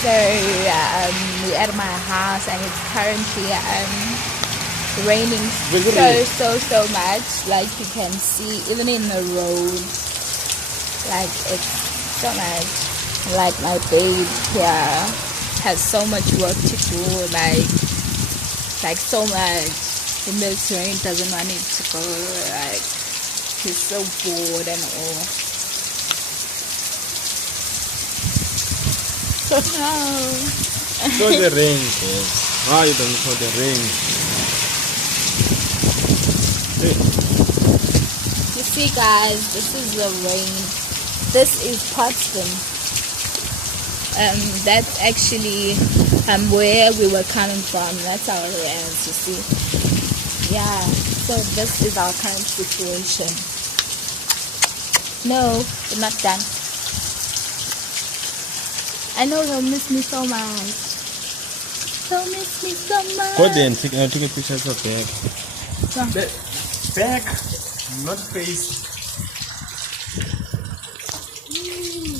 So we're at my house and it's currently raining so much. Like you can see, even in the road, like it's so much. Like my babe here has so much work to do, like so much. In this rain, doesn't want it to go. Like he's so bored and all. No. Show the ring, yes. Why you don't show the ring? Hey. You see, guys, this is the rain. This is Potsdam. That's actually where we were coming from. That's our lands, you see. Yeah, so this is our current situation. No, we're not done. I know he'll miss me so much. He'll miss me so much. Go then, take a picture of your bag. Yeah. Bag, not face.